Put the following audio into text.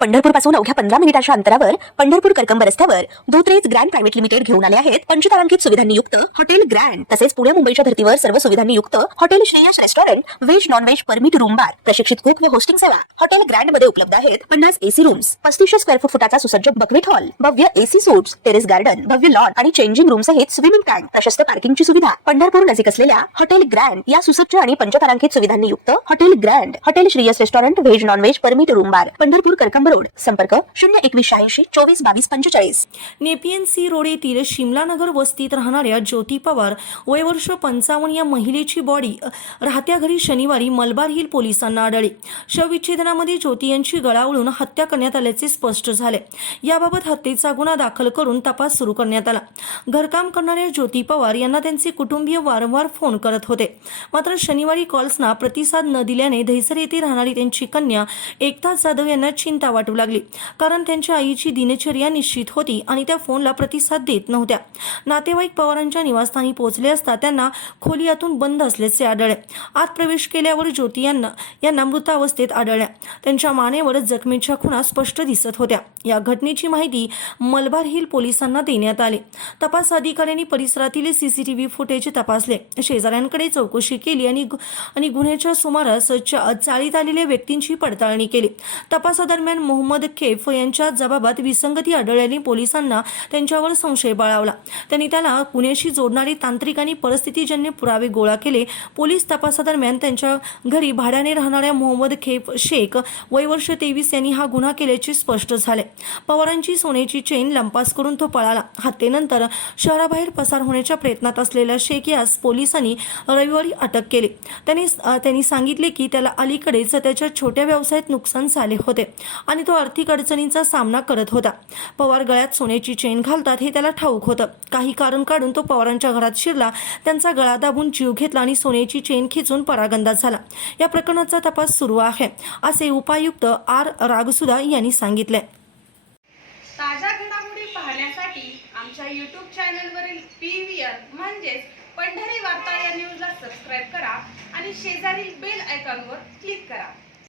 पंढरपूर पासून अवघ्या 15 मिनिटांच्या अंतरावर पंढरपूर करकंब रस्त्यावर धोत्रेज ग्रँड प्रायव्हेट लिमिटेड घेऊन आले आहेत पंचतारांकित सुविधांनी युक्त हॉटेल ग्रँड। तसेच पुणे मुंबईच्या धर्तीवर सर्व सुविधांनी युक्त hotel Shreyas restaurant, veg non veg permit room बार, प्रशिक्षित कुक व होस्टिंग सेवा। हॉटेल ग्रँड मध्ये उपलब्ध आहेत 50 एसी रूम्स, 3500 स्क्वेअर फूट फुटाचा सुसज्ज बक्वेट हॉल, भव्य एसी सूट्स, टेरेस गार्डन, भव्य लॉन आणि चेंजिंग रूम सहित स्विमिंग टँक, प्रशस्त पार्किंगची सुविधा। पंढरपूर नजीक असलेल्या हॉटेल ग्रँड या सुसज्ज आणि पंचतारांकित सुविधांनी युक्त hotel grand, hotel Shreyas restaurant, veg non veg permit room बार, पंढरपूर करकंब रोड। संपर्क 02180 24 22 45। नेपियनसी रोड येथील शिमलानगर वस्तीत राहणाऱ्या ज्योती पवार वय वर्ष 55 या महिलेची बॉडी राहत्या घरी शनिवारी मलबार हिल पोलिसांना आढळली। शवविच्छेदनामध्ये ज्योती यांची गळावळून हत्या करण्यात आल्याचे स्पष्ट झाले। याबाबत हत्येचा गुन्हा दाखल करून तपास सुरू करण्यात आला। घरकाम करणाऱ्या ज्योती पवार यांना त्यांचे कुटुंबीय वारंवार फोन करत होते, मात्र शनिवारी कॉल्सना प्रतिसाद न दिल्याने दहिसर येथे राहणारी त्यांची कन्या एकता जाधव यांना चिंता वाटू लागली, कारण त्यांच्या आईची दिनचर्या निश्चित होती आणि त्या फोनला प्रतिसाद देत नव्हत्या। नातेवाईक पवारांच्या निवासस्थानी पोहोचले असता त्यांना खोलीतून बंद असल्याचे आढळले। आत प्रवेश केल्यावर ज्योती यांना मृतावस्थेत आढळल्या। त्यांच्या मानेवर जखमेच्या खुणा स्पष्ट दिसत होत्या। या घटनेची माहिती मलबार हिल पोलिसांना देण्यात आली। तपास अधिकाऱ्यांनी परिसरातील सीसीटीव्ही फुटेज तपासले, शेजाऱ्यांकडे चौकशी केली आणि गुन्ह्याच्या सुमारास चाळीत आलेल्या व्यक्तींची पडताळणी केली। तपासादरम्यान मोहम्मद कैफ यांच्या जबाबात विसंगती आढळल्याने पोलिसांना त्यांच्यावर संशय बळावला। त्यांनी त्याला गुन्ह्याशी जोडणारे तांत्रिक आणि परिस्थितीजन्य पुरावे गोळा केले। पोलीस तपासादरम्यान त्यांच्या घरी भाड्याने राहणाऱ्या मोहम्मद कैफ शेख वय वर्ष 23 यांनी हा गुन्हा केल्याचे स्पष्ट झाले। पवारांची सोन्याची चेन लंपास करून तो पळाला। हत्येनंतर शहराबाहेर पसार होण्याच्या प्रयत्नात असलेल्या शेख यास पोलिसांनी रविवारी अटक केली। त्यांनी सांगितले की त्याला अलीकडेच त्याच्या छोट्या व्यवसायात नुकसान झाले होते आणि तो आर्थिक अडचणींचा सामना करत होता। पवार गळ्यात सोन्याची चेन घालतात हे त्याला ठाऊक होतं। काही कारण काढून तो पवारांच्या घरात शिरला, त्यांचा गळा दाबून जीव घेतला आणि सोन्याची चेन खिचून परागंदाज झाला। या प्रकरणाचा तपास सुरू आहे, असे उपायुक्त आर रागसुदा यांनी सांगितले। ताज्या घडामोडी पाहण्यासाठी आमच्या YouTube चॅनलवरील PVR म्हणजेच पंढरी वार्ता या न्यूजला सबस्क्राइब करा आणि शेजारील बेल आयकॉनवर क्लिक करा।